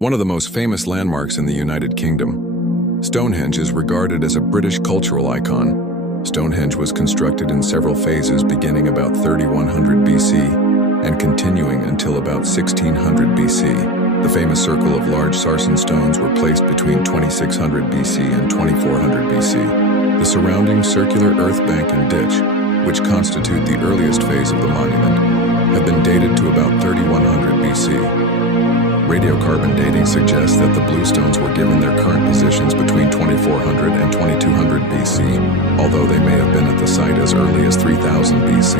One of the most famous landmarks in the United Kingdom, Stonehenge is regarded as a British cultural icon. Stonehenge was constructed in several phases beginning about 3100 BC and continuing until about 1600 BC. The famous circle of large sarsen stones were placed between 2600 BC and 2400 BC. The surrounding circular earth bank and ditch, which constitute the earliest phase of the monument, have been dated to about 3100 BC. Radiocarbon dating suggests that the bluestones were given their current positions between 2400 and 2200 BC, although they may have been at the site as early as 3000 BC.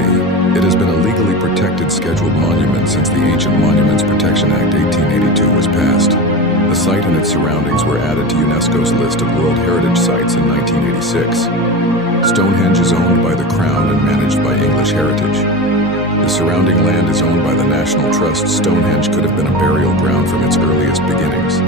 It has been a legally protected scheduled monument since the Ancient Monuments Protection Act 1882 was passed. The site and its surroundings were added to UNESCO's list of World Heritage Sites in 1986. Stonehenge is owned by the Crown and managed by English Heritage. The surrounding land is owned by the National Trust. Stonehenge could have been a burial ground from its earliest beginnings.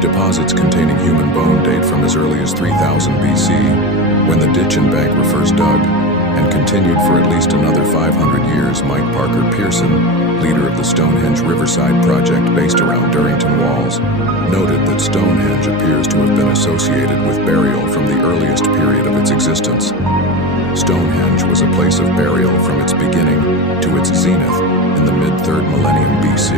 Deposits containing human bone date from as early as 3000 BC, when the ditch and bank were first dug, and continued for at least another 500 years. Mike Parker Pearson, leader of the Stonehenge Riverside project based around Durrington Walls, noted that Stonehenge appears to have been associated with burial from the earliest period of its existence. Stonehenge was a place of burial from its beginning to its zenith in the mid-3rd millennium BC.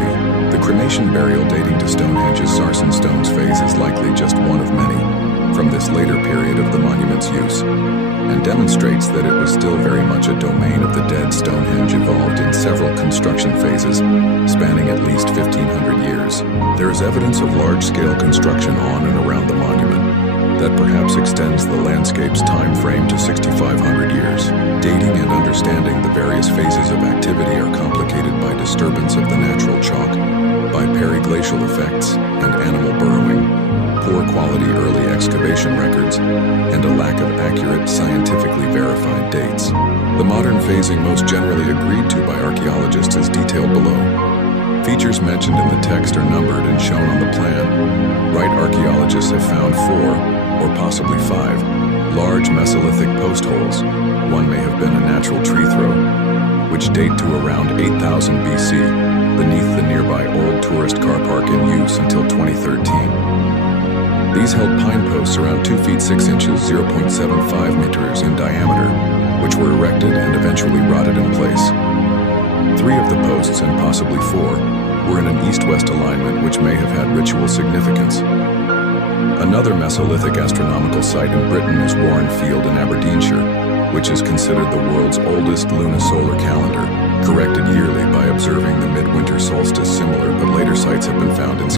The cremation burial dating to Stonehenge's sarsen stones phase is likely just one of many from this later period of the monument's use, and demonstrates that it was still very much a domain of the dead. Stonehenge evolved in several construction phases, spanning at least 1500 years. There is evidence of large-scale construction on and around the monument that perhaps extends the landscape's time frame to 6,500 years. Dating and understanding the various phases of activity are complicated by disturbance of the natural chalk, by periglacial effects and animal burrowing, poor quality early excavation records, and a lack of accurate, scientifically verified dates. The modern phasing most generally agreed to by archaeologists is detailed below. Features mentioned in the text are numbered and shown on the plan. Right archaeologists have found 4, or possibly 5, large Mesolithic post holes. One may have been a natural tree throw, which date to around 8000 BC, beneath the nearby old tourist car park in use until 2013. These held pine posts around 2 feet 6 inches, 0.75 meters in diameter, which were erected and eventually rotted in place. 3 of the posts, and possibly 4, were in an east-west alignment which may have had ritual significance. Another Mesolithic astronomical site in Britain is Warren Field in Aberdeenshire, which is considered the world's oldest lunisolar calendar, corrected yearly by observing the midwinter solstice. Similar but later sites have been found in